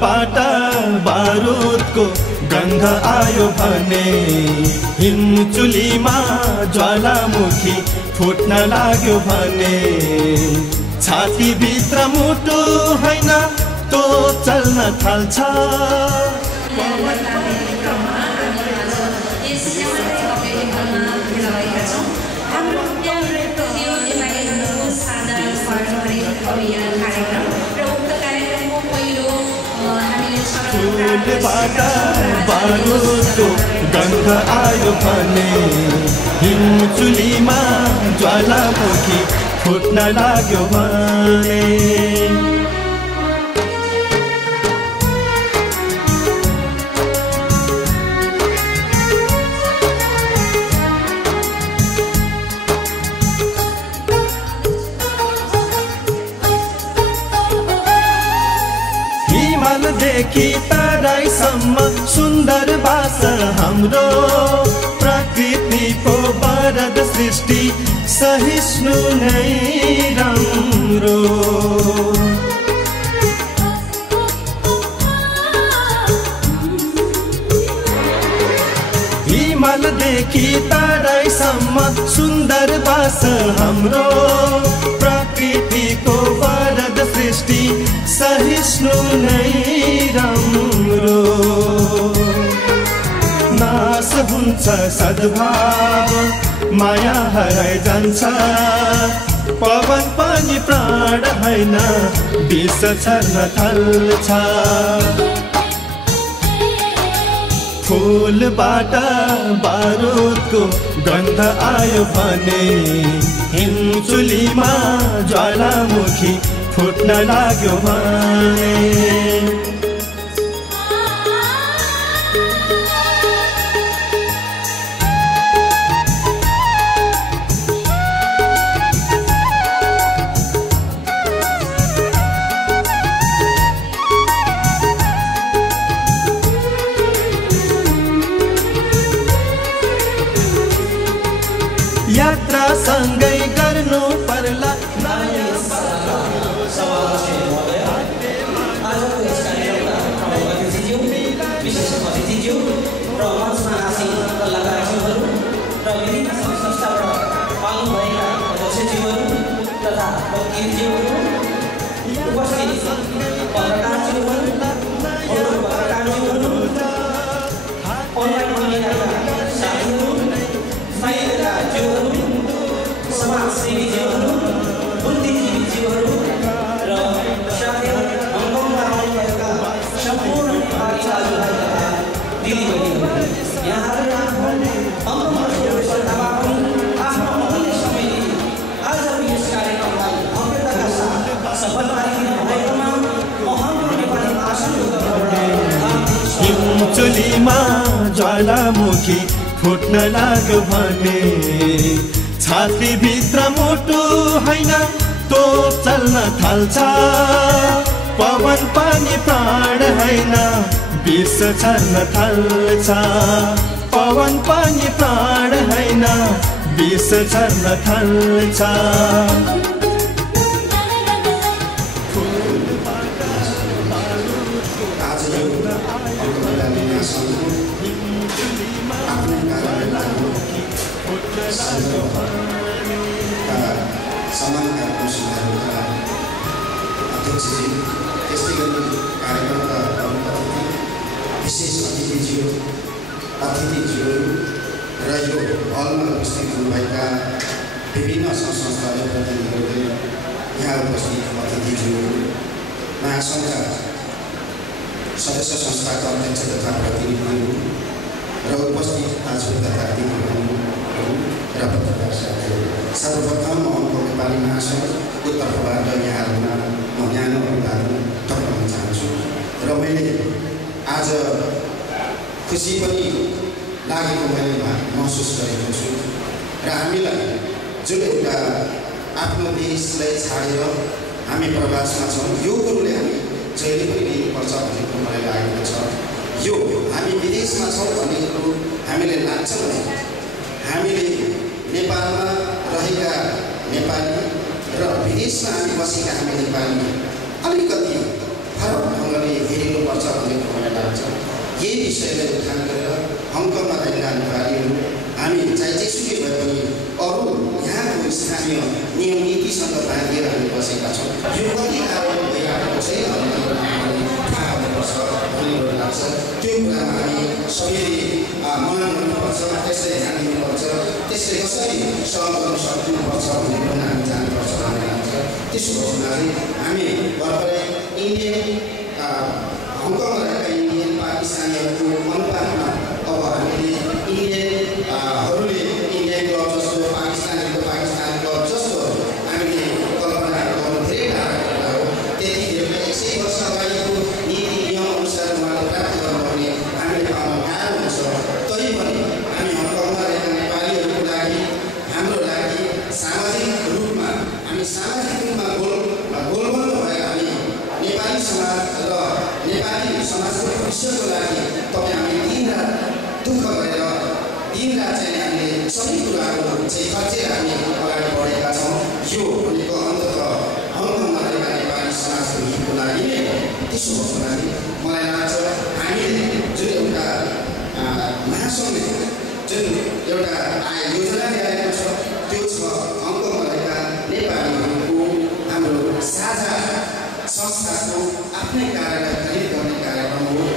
फूलबाट बारुदको गन्ध आयो भने हिमचुलीमा ज्वालामुखी फुट्न लाग्यो भने छातीभित्र मुटु हैन तो चल्न थाल्छ। फूलबाट बारुदको गन्ध आयो भने हिमचुलीमा ज्वालामुखी फुट्न लाग्यो भने हिमालदेखि तराईसम्म सुन्दर बास हाम्रो प्रकृतिको वरद सृष्टि सहिष्णु नै राम्रो। हिमालदेखि तराईसम्म सुन्दर बास हाम्रो प्रकृतिको वरद सृष्टि सहिष्णु नै राम्रो। नाश हुन्छ सद्भाव माया हराइ जान्छ पवन पनि प्राण हैन विष छर्न थाल्छ। फूलबाट बारुदको गन्ध आयो भने हिमचुलीमा ज्वालामुखी फुट्न लाग्यो भने यात्रा सँगै गर्नु पर्ला हिमचुलीमा ज्वालामुखी फुट्न लाग्यो भने छातीभित्र मुटु हैन तो चल्न थाल्छ पवन पनि प्राण हैन विष छर्न थाल्छ। पवन पनि प्राण हैन विष छर्न थाल्छ। समानका कुशलहरूका अध्यक्षजी त्यस्तै गरी कार्यक्रमका विशेष अतिथिज्यूहरू र यो हलमा उपस्थित हुनुभएका विभिन्न संस्थाहरू प्रतिनिधिहरू यहाँ उपस्थित अतिथिज्यूहरू महासङ्घका सदस्य संस्थाका अध्यक्ष तथा प्रतिनिधिहरू र उपस्थित आजका अतिथिहरू र पत्रकार साथीहरू सर्वप्रथम म नेपाली महासङ्घको तर्फबाट यहाँहरूमा म न्यानो अभिवादन टक्राउन चाहन्छु र मैले आज खुसी पनि लागेको मैले महसुस गरेको छु र हामीलाई जुन एउटा आफ्नो देशलाई छाडेर हामी प्रवासमा छौँ यो कुरोले हामी जहिले पनि लिनुपर्छ भन्ने कुरो मलाई लागेको छ। यो हामी विदेशमा छौँ भन्ने कुरो हामीले लाग्छ भने हामीले नेपालमा रहेका नेपाली र विदेशमा हामी बसेका हामी नेपाली अलिकति फरक ढङ्गले हेरिनुपर्छ लाग्छ यही विषयलाई उठान गरेर हङकङमा रहेका नेपालीहरू हामी चाहे जेसुकै भए पनि अरू यहाँको स्थानीय नियम नीतिसँग बाँधिएर हामी बसेका छौँ यो कति कारण भइरहेको छैन भन्ने थाहा हुनुपर्छ भन्ने लाग्छ त्यो कुरामा हामी सबैले मन गर्नुपर्छ त्यसलाई ध्यान दिनुपर्छ त्यसले कसरी सहन गर्न सक्नुपर्छ भन्ने पनि हामी जानुपर्छ भन्ने लाग्छ त्यसो हुनाले हामी भर्खरै इन्डियन हङकङमा रहेका इन्डियन पाकिस्तानीहरूको अनुपातमा अब हामीले इन्डियनहरूले इन्डियन क्लब जस्तो पाकिस्तानीहरूको पाकिस्तान क्लब जस्तो हामीले कल्पना गर्नु धेरै टाढाको कुरा हो त्यतिखेर 100 वर्ष अगाडिको नीति नियम अनुसार उहाँले प्राप्त गर्नुपर्ने हामीले पाउन गाह्रो हुन्छ तैपनि हामी हङकङमा रहेका नेपालीहरूको लागि हाम्रो लागि सामाजिक रूपमा गोलबन्द भएर हामी नेपाली समाज र नेपाली समाजको भविष्यको लागि तपाईँ हामीले दिनरात दुःख गरेर दिनरात चाहिँ हामीले सबै कुराहरू चाहिँ खर्चेर हामी अगाडि बढेका छौँ यो भनेको अन्ततः हङकङमा रहेका नेपाली समाजको हितको लागि नै त्यसो भएको लागि मलाई लाग्छ हामीले जुन एउटा महासङ्घले जुन एउटा योजना ल्याएको छ त्यो छ हङकङमा रहेका नेपालीहरूको हाम्रो साझा संस्थाको आफ्नै कार्यालय खरिद गर्ने कार्यक्रम हो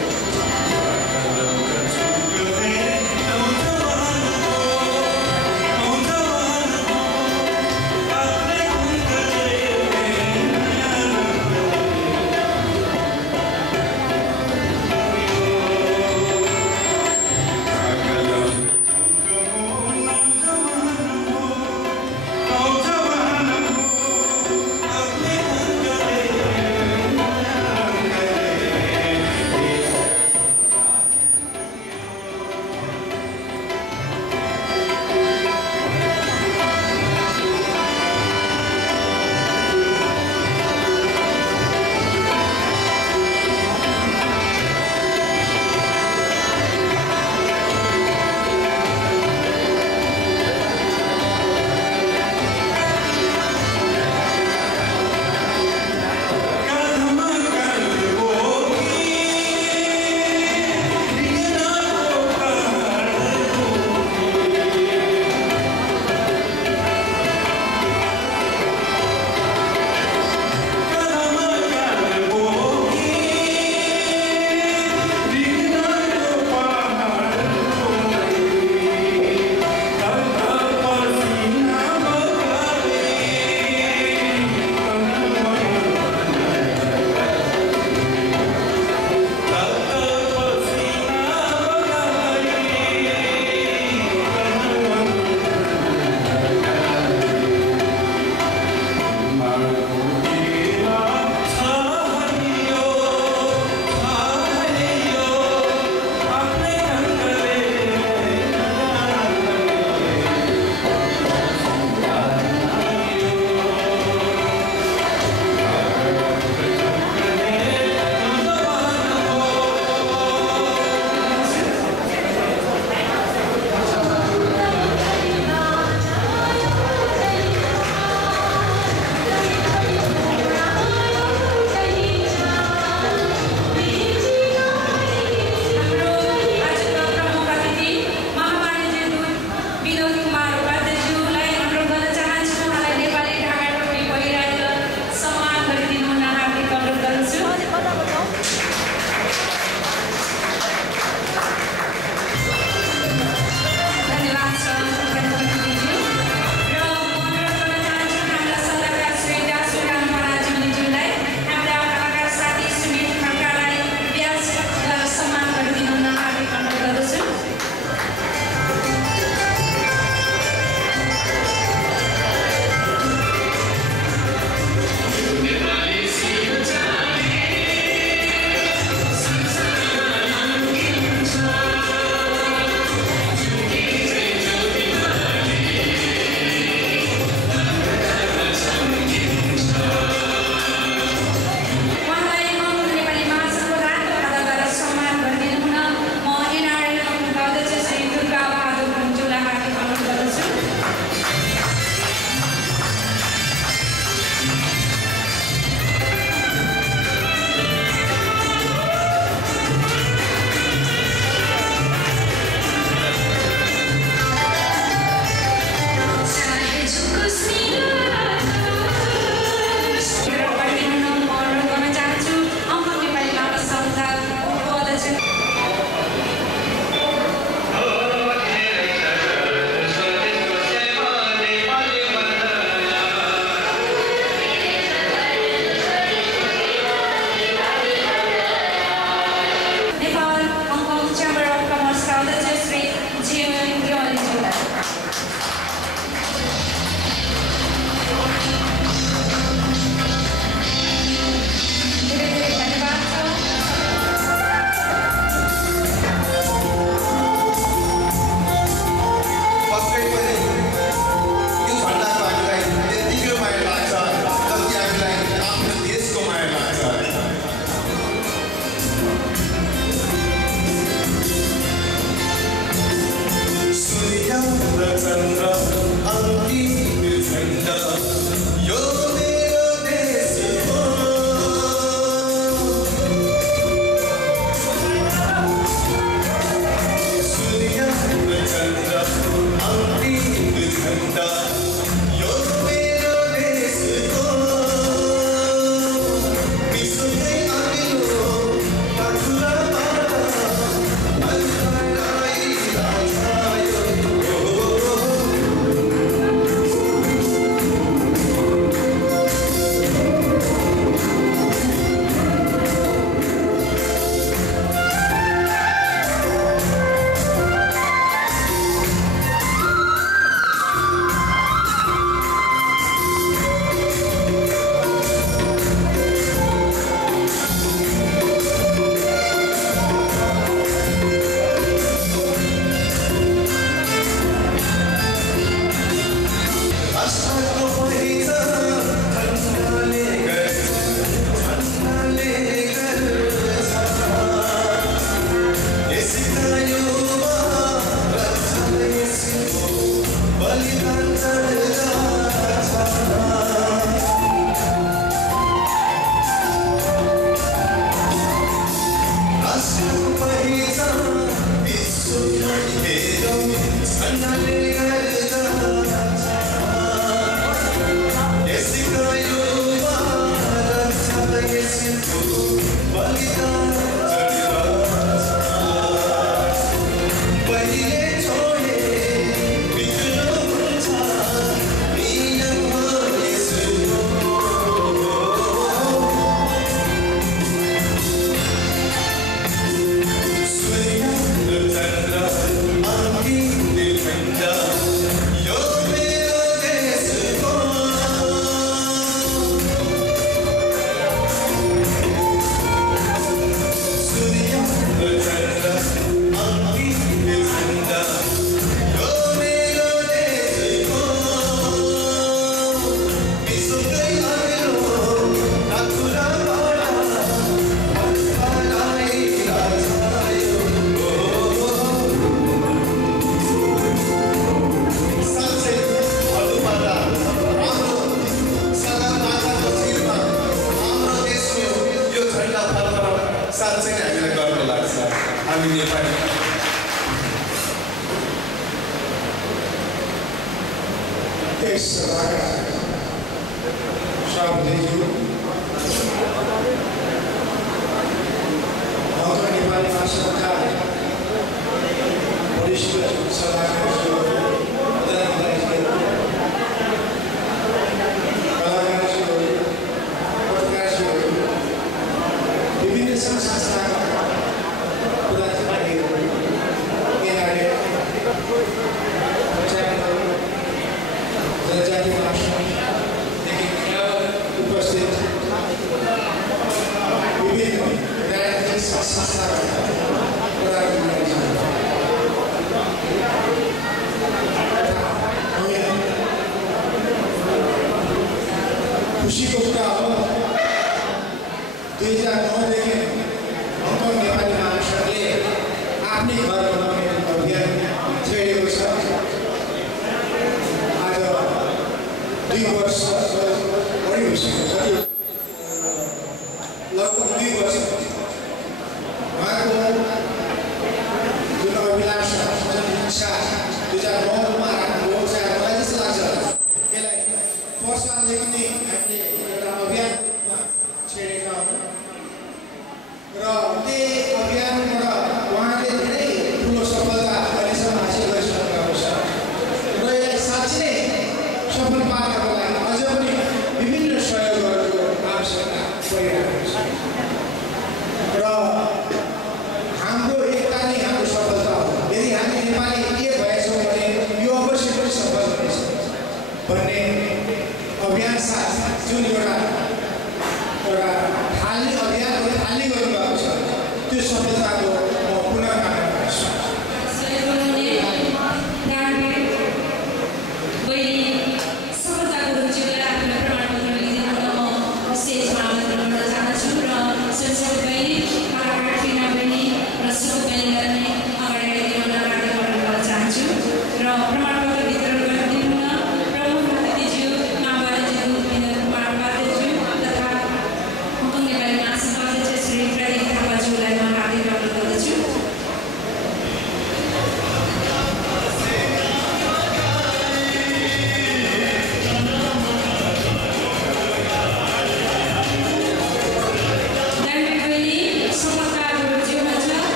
सफलताको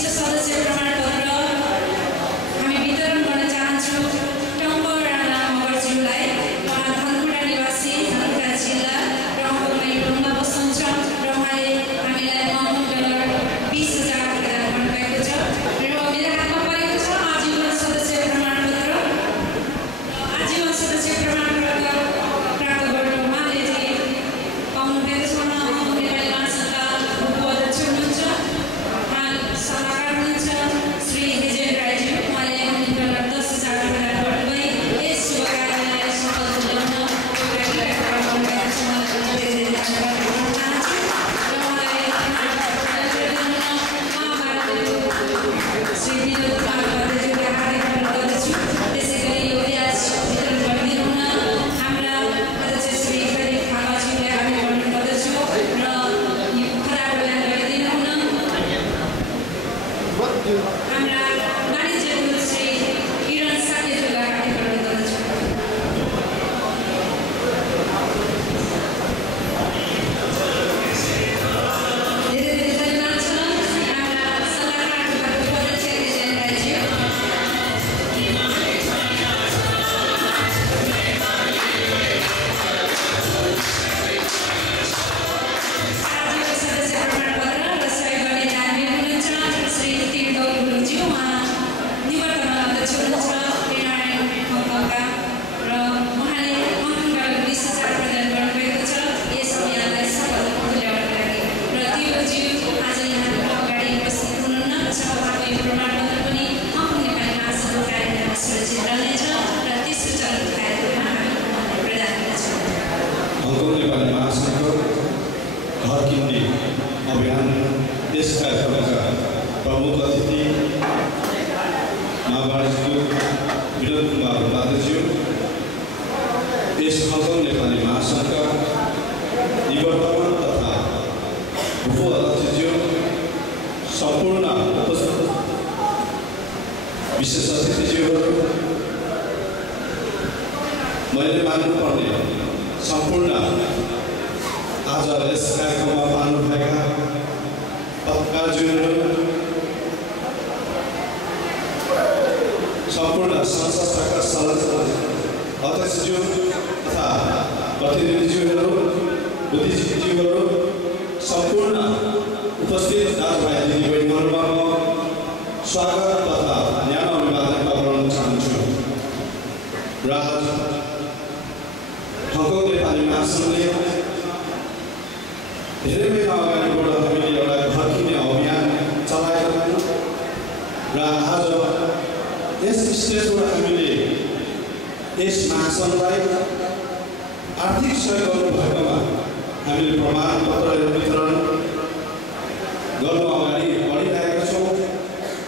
विशिष्ट सदस्य प्रमाणपत्र हामी वितरण गर्न चाहन्छौँ। टम्प राणा मगरज्यूलाई, उहाँ धनकुटा निवासी, धनकुटा जिल्ला र उहाँ बस्नुहुन्छ र उहाँले हामीलाई $20,000 प्रदान गर्नुभएको छ र मेरो हातमा परेको छ आजीवन सदस्य प्रमाणपत्र। आजीवन सदस्य प्रमाणपत्र प्राप्त गर्न उहाँले चाहिँ पाउनुभएको छ। नेपाली महासङ्घका उपाध्यक्ष हुनुहुन्छ, सल्लाहकार हुनुहुन्छ श्री विजय राईज्यू, उहाँले $10,000 प्रदान गर्नुभयो। यस शुभ कार्यलाई सफल तुल्याउन श्री विनोद कुमार उपाध्यायज्यूले हार्दिक अनुरोध गर्दछु। त्यसै गरी यो ब्याज वितरण गरिदिनु हुन हाम्रा अध्यक्ष श्री गरीब थापाज्यूले हार्दिक अनुरोध गर्दछु र यो खदा प्रदान गरिदिनु हुन हाम्रा वाणिज्य गुरु श्री किरण साकेज्यूलाई हार्दिक अनुरोध गर्दछु। धेरै धेरै धन्यवाद छ हाम्रा सल्लाहकार उपाध्यक्ष विजय राईज्यू। आजीवन सदस्य प्रमाणपत्र र सहयोग गर्ने दानी हुनुहुन्छ श्री तीर्थगौर गुरुज्यू, उहाँ निवर्तमान अध्यक्ष हुनुहुन्छ नारायण हङकङका र उहाँले हङकङबाट $20,000 प्रदान गर्नुभएको छ यस अभियानलाई सफल तुल्याउनको लागि। र तीर्थज्यू आज यहाँको अगाडि उपस्थित हुनुहुन्न छ। उहाँको यो प्रमाणपत्र पनि हङकङ नेपाली महासङ्घको कार्यक्रममा सुरक्षित रहनेछ र तेस्रो चरणको कार्यक्रममा हामी उहाँलाई प्रदान गर्नेछौँ। हङकङ नेपाली महासङ्घ घर किन्ने अभियान यस कार्यक्रमका प्रमुख अतिथि महावाणिज्य विनोद कुमार उपाध्यायज्यू, यस हङकङ नेपाली महासङ्घका निवर्तमान तथा उपाध्यक्षज्यू, सम्पूर्ण उपस्थित विशेष अतिथिज्यूहरू, मैले मान्नुपर्ने सम्पूर्ण आज यस कार्यक्रममा पाल्नुभएका पत्रकारज्यूहरू, सम्पूर्ण संस्थाका अध्यक्षज्यू तथा प्रतिनिधिज्यूहरू, बुद्धिजीवीज्यूहरू, सम्पूर्ण उपस्थित दाजुभाइ दिदीबहिनीहरूमा म स्वागत तथा न्यानो अभिवादन गर्न चाहन्छु। र आज हङकङ नेपाली महासङ्घले धेरै महिना अगाडिबाट हामीले एउटा घर किन्ने अभियान चलाएको र आज यस स्टेजबाट हामीले यस महासङ्घलाई आर्थिक सहयोग गर्नुभएकोमा हामीले प्रमाणपत्रहरू वितरण गर्न अगाडि बढिरहेका छौँ।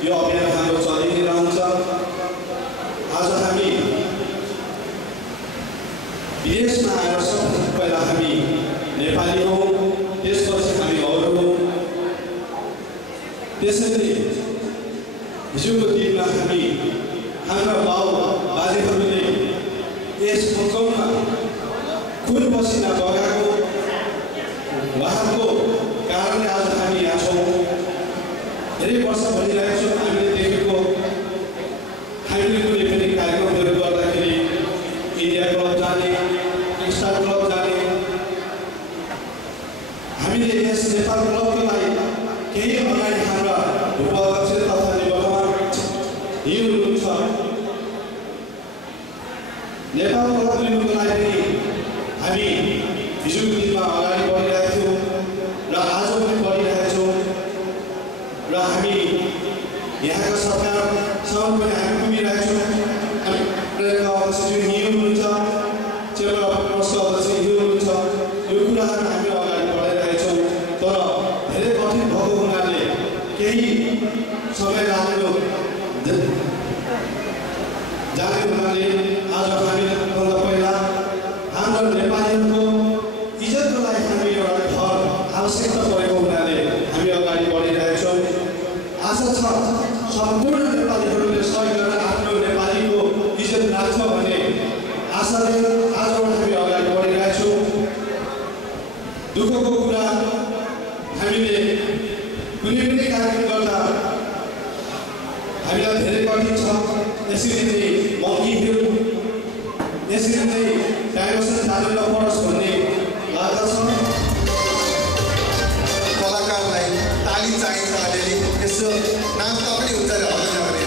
यो अभियान हाम्रो चलि नै रहन्छ। आज हामी विदेशमा आएर सबभन्दा पहिला हामी नेपाली हौँ, त्यसपछि हामी अरू हौँ। त्यसैले हिजोको दिनमा हाम्रा बाउ बाजेहरूले यस हङकङमा खुन पसिना बगाएको उहाँको कारणले आज हामी यहाँ छौँ। धेरै वर्ष भइरहेको छौँ हामीले देखेको, हामीले कुनै पनि कार्यक्रमहरू गर्दाखेरि इन्डिया क्लब जाने, स्टार क्लब जाने, हामीले यस नेपाल क्लबको लागि केही अगाडि हाम्रा उपाध्यक्ष तथा निवर्तमान हुनुहुन्छ। नेपाल क्लब लिनुको लागि हामी हिजोको दिनमा अगाडि बढिरहेका थियौँ र आज पनि बढिरहेका छौँ र हामी यहाँका सरकारसँग पनि हामी पुगिरहेका छौँ। अध्यक्ष हुनुहुन्छ, चेम्बर अफ कमर्सको अध्यक्ष हुनुहुन्छ। यो कुराहरू हामी अगाडि बढाइरहेका छौँ। तर धेरै कठिन भएको हुनाले केही समय लाग्यो जाने हुनाले आज हामीभन्दा पहिला हाम्रो नेपालीहरूको इज्जतको लागि हामी एउटा घर आवश्यकता परेको हुनाले हामी अगाडि बढिरहेका छौँ। आशा छ सम्पूर्ण नेपालीहरूले सहयोग गरेर आफ्नो नेपालीको इज्जत राख्छ भन्ने आशाले आजबाट हामी अगाडि बढिरहेका छौँ। दुःखको कुरा हामीले कुनै पनि कार्यक्रम गर्दा हामीलाई धेरै कठिन छ। यसरी नै मङ्की हिल यसरी नै डाइभर्सन जानु नपरोस् भन्ने लाग्दछ। कलाकारलाई ताली चाहिन्छ अलिअलि, यसो नाच्दा पनि हुन्छ अरे हल्ला भने।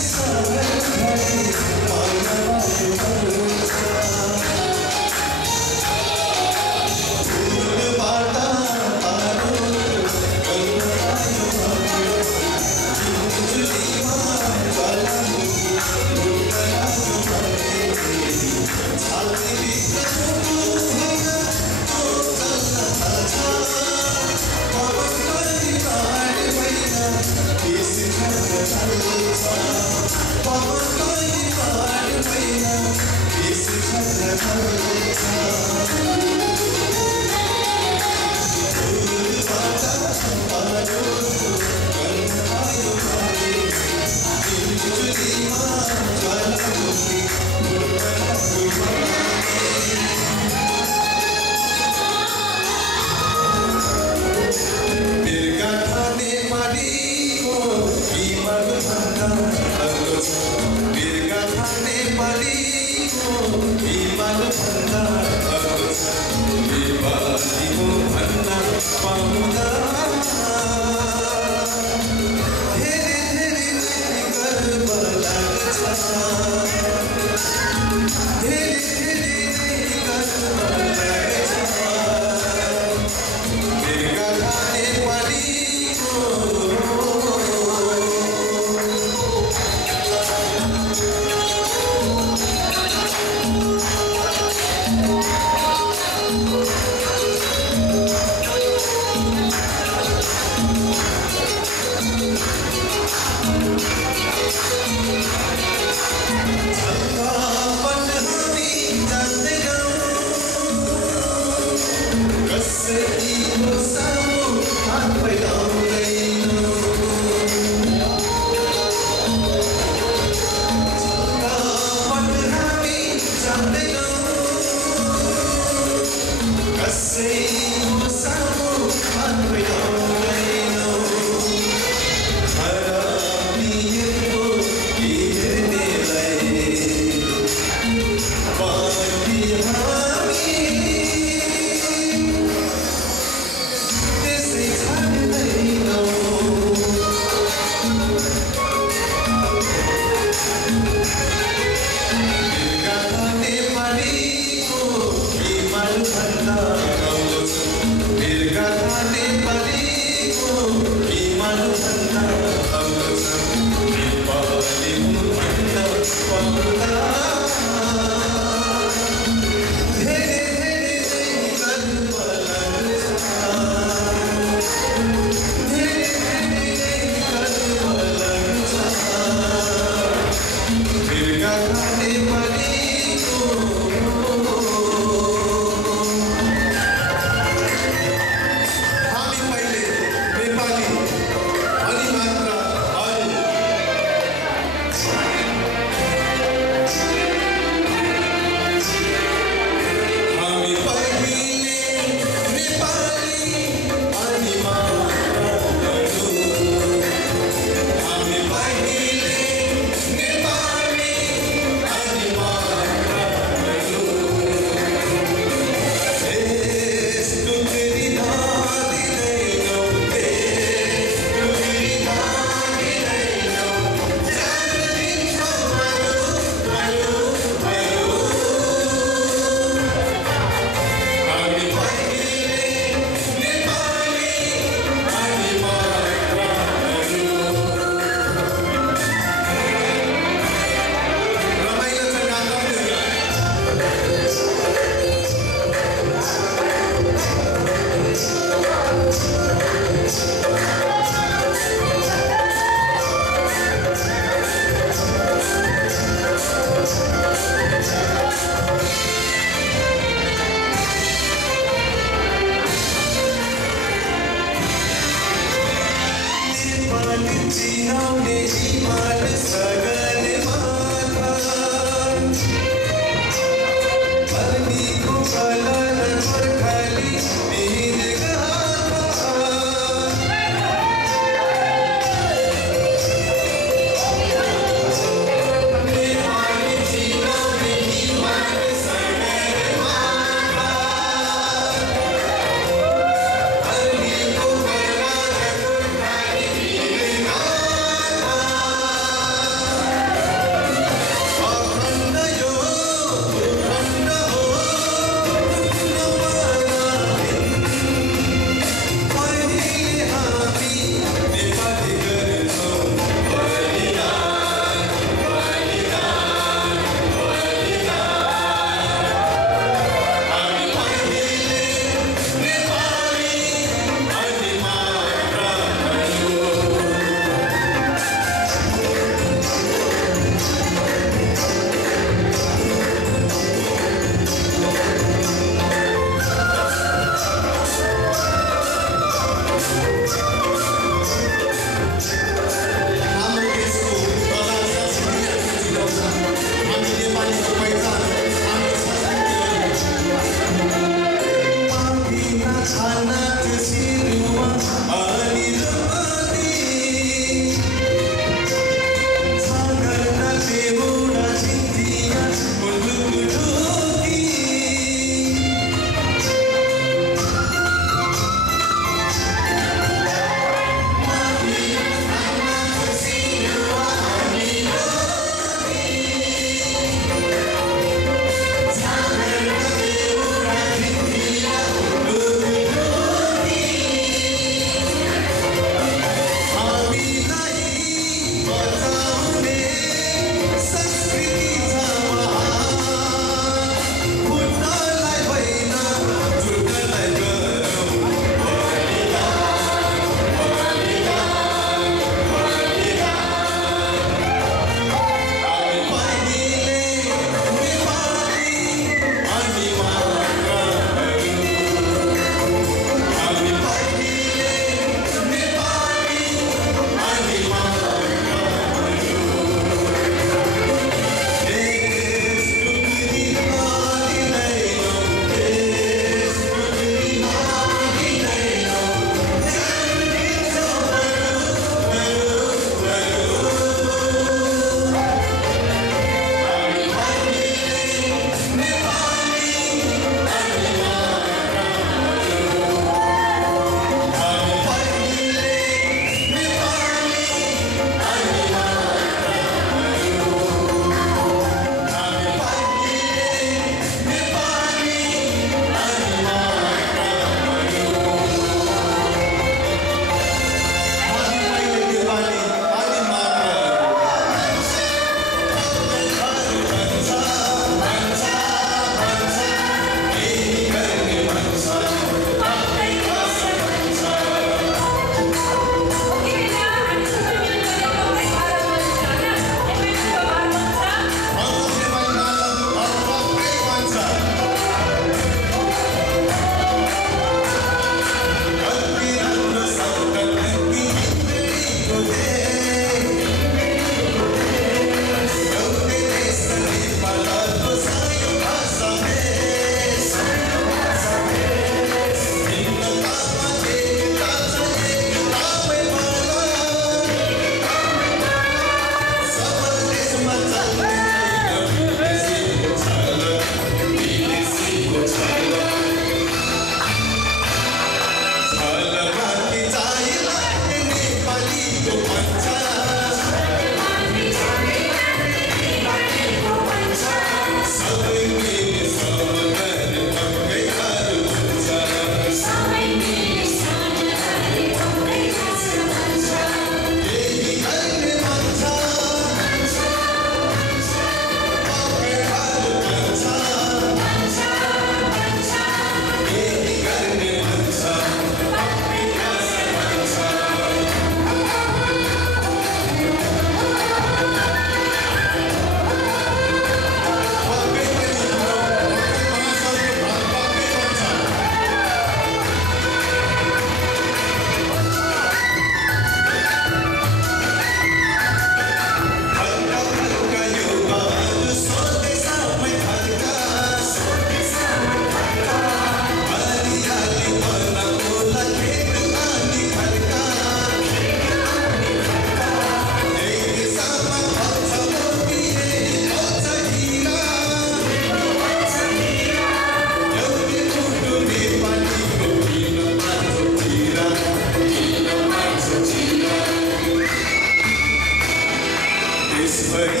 Sagar,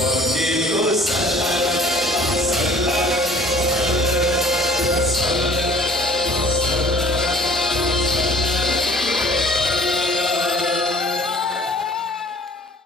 बगेको सारा